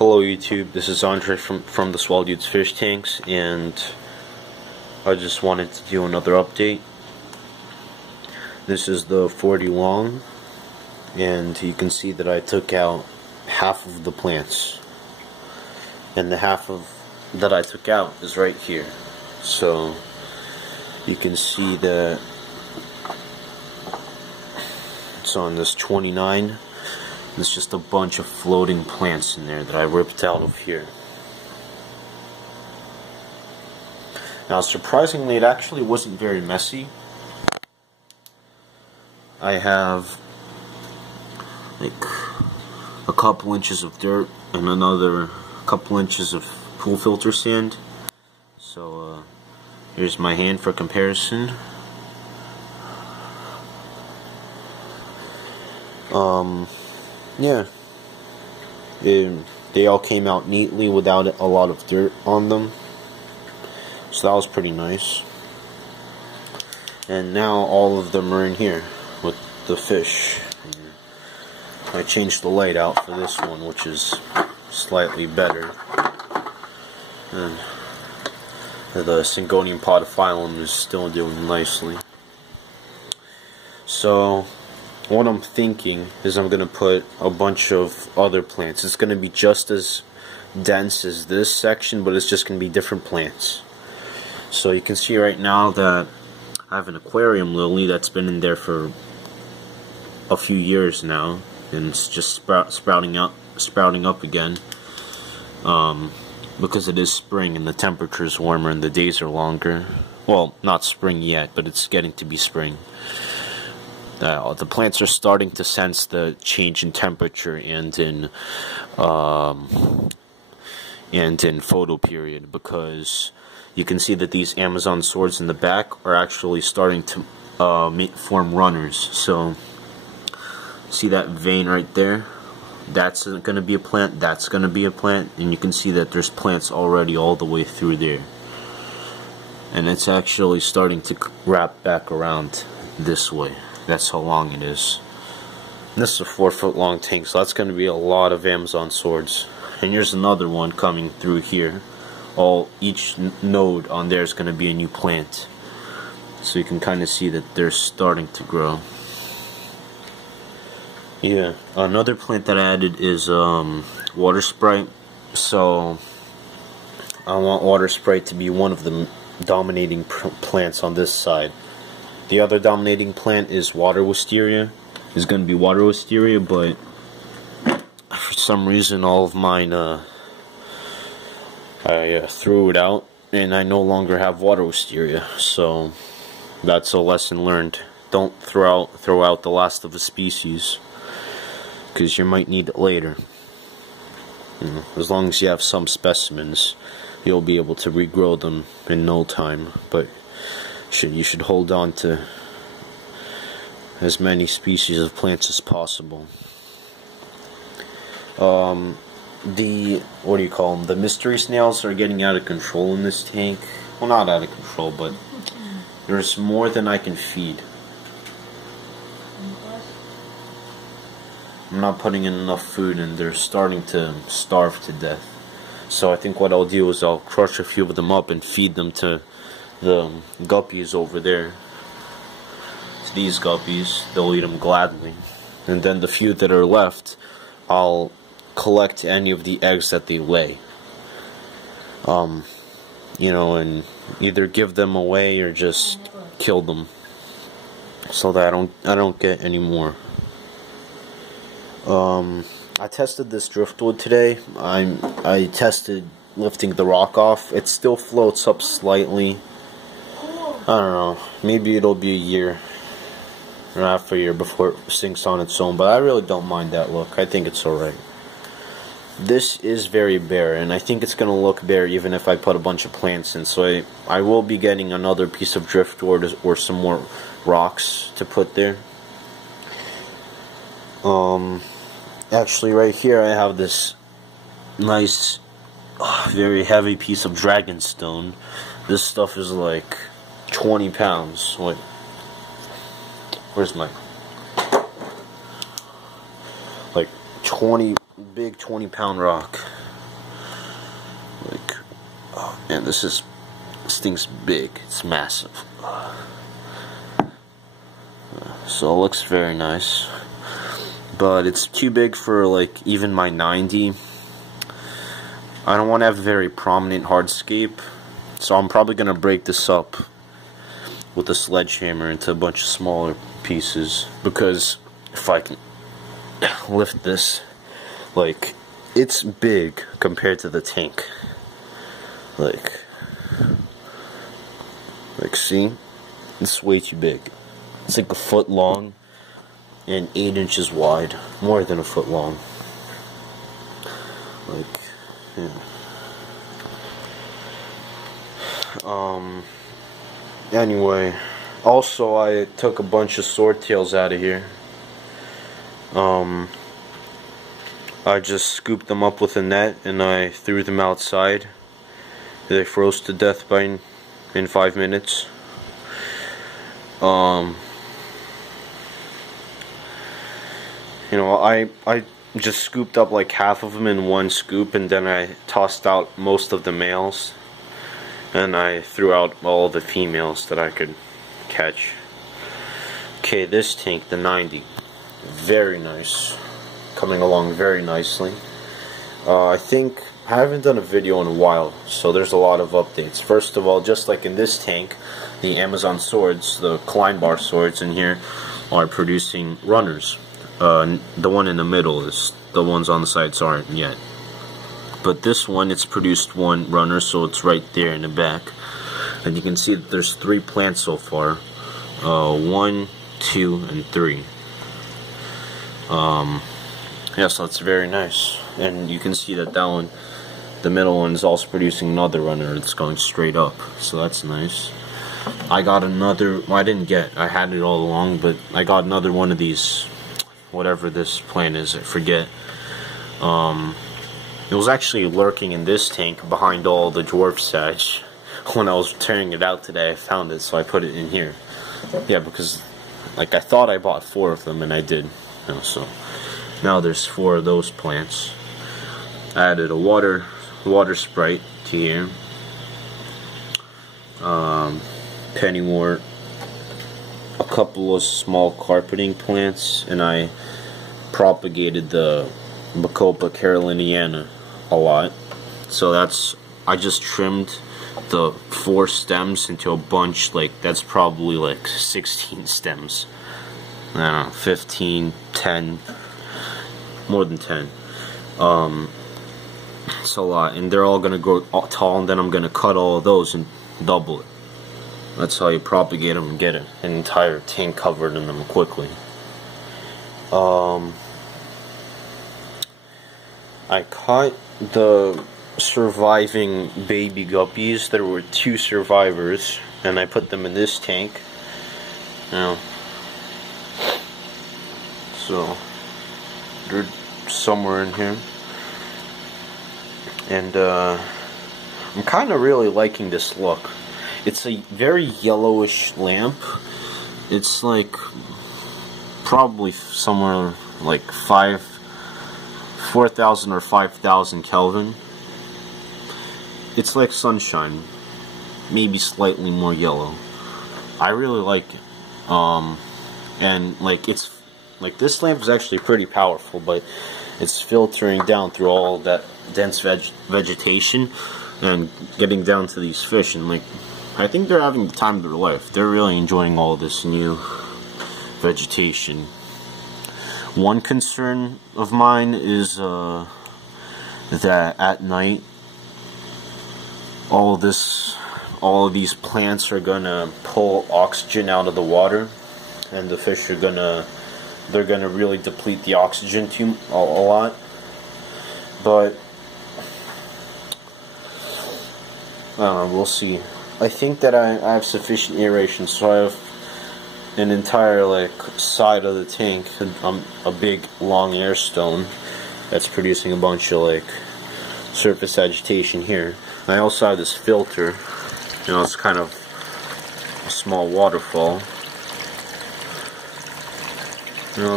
Hello YouTube, this is Andre from the Swell Dudes Fish Tanks, and I just wanted to do another update. This is the 40 long, and you can see that I took out half of the plants, and the half that I took out is right here. So you can see that it's on this 29. There's just a bunch of floating plants in there that I ripped out of here. Now, surprisingly, it actually wasn't very messy. I have like a couple inches of dirt and another couple inches of pool filter sand. So here's my hand for comparison. Yeah, they all came out neatly without a lot of dirt on them, so that was pretty nice. And now all of them are in here with the fish. I changed the light out for this one, which is slightly better. And the Syngonium podophyllum is still doing nicely. So what I'm thinking is I'm going to put a bunch of other plants. It's going to be just as dense as this section, but it's just going to be different plants. So you can see right now that I have an aquarium lily that's been in there for a few years now, and it's just sprouting up again, because it is spring and the temperature is warmer and the days are longer. Well, not spring yet, but it's getting to be spring. The plants are starting to sense the change in temperature and in photoperiod, because you can see that these Amazon swords in the back are actually starting to form runners. So see that vein right there? That's going to be a plant, that's going to be a plant, and you can see that there's plants already all the way through there. And it's actually starting to wrap back around this way. That's how long it is. And this is a 4-foot long tank, so that's going to be a lot of Amazon swords. And here's another one coming through here. Each node on there is going to be a new plant. So you can kind of see that they're starting to grow. Yeah, another plant that I added is water sprite. So I want water sprite to be one of the dominating plants on this side. The other dominating plant is water wisteria. Is going to be water wisteria, but for some reason all of mine I threw it out, and I no longer have water wisteria. So that's a lesson learned. Don't throw out the last of a species, because you might need it later. As long as you have some specimens, you'll be able to regrow them in no time. But you should hold on to as many species of plants as possible. What do you call them? The mystery snails are getting out of control in this tank. Well, not out of control, but there's more than I can feed. I'm not putting in enough food, and they're starting to starve to death. So I think what I'll do is I'll crush a few of them up and feed them to the guppies over there. To these guppies, they'll eat them gladly. And then the few that are left, I'll collect any of the eggs that they lay. You know, and either give them away or just kill them, so that I don't get any more. I tested this driftwood today. I tested lifting the rock off. It still floats up slightly. I don't know, maybe it'll be a year or half a year before it sinks on its own, but I really don't mind that look. I think it's alright. This is very bare, and I think it's going to look bare even if I put a bunch of plants in, so I will be getting another piece of driftwood or some more rocks to put there. Actually right here I have this nice, very heavy piece of dragonstone. This stuff is like 20 pounds. Wait, where's my, like 20 big 20-pound rock. Like, oh man, this thing's big. It's massive. So it looks very nice, but it's too big for like even my 90. I don't want to have a very prominent hardscape, so I'm probably gonna break this up with a sledgehammer into a bunch of smaller pieces, because if I can lift this, like, it's big compared to the tank. Like see, it's way too big. It's like a foot long and 8 inches wide, more than a foot long. Like, yeah. Anyway, also I took a bunch of swordtails out of here. I just scooped them up with a net and I threw them outside. They froze to death in 5 minutes. You know, I just scooped up like half of them in one scoop, and then I tossed out most of the males, and I threw out all the females that I could catch. Okay, this tank, the 90, very nice, coming along very nicely. I think I haven't done a video in a while, so there's a lot of updates. First of all, just like in this tank, the Amazon swords, the Kleinbar swords in here, are producing runners. The one in the middle is, the ones on the sides aren't yet. But this one, it's produced one runner, so it's right there in the back. And you can see that there's 3 plants so far. 1, 2, and 3. Yeah, so that's very nice. And you can see that that one, the middle one, is also producing another runner that's going straight up. So that's nice. I got another, well, I had it all along, but I got another one of these, whatever this plant is, I forget. It was actually lurking in this tank behind all the dwarf sage. When I was tearing it out today, I found it, so I put it in here. Yeah, because like I thought I bought 4 of them, and I did. You know, so now there's 4 of those plants. I added a water sprite to here. Pennywort, a couple of small carpeting plants, and I propagated the Bacopa caroliniana a lot. So I just trimmed the 4 stems into a bunch, like that's probably like 16 stems. I don't know, 15, 10, more than 10. It's a lot, and they're all gonna grow tall, and then I'm gonna cut all of those and double it. That's how you propagate them and get an entire tank covered in them quickly. I caught the surviving baby guppies. There were 2 survivors, and I put them in this tank. Now, so they're somewhere in here, and I'm kind of really liking this look. It's a very yellowish lamp. It's like probably somewhere like 4,000 or 5,000 Kelvin. It's like sunshine, maybe slightly more yellow. I really like it. And like it's like this lamp is actually pretty powerful, but it's filtering down through all that dense vegetation and getting down to these fish, and like I think they're having the time of their life. They're really enjoying all this new vegetation. One concern of mine is that at night all of these plants are gonna pull oxygen out of the water, and the fish are they're gonna really deplete the oxygen a lot. But we'll see. I think that I have sufficient aeration, so I have an entire like side of the tank, a big long air stone that's producing a bunch of like surface agitation here. And I also have this filter, you know, it's kind of a small waterfall. You know,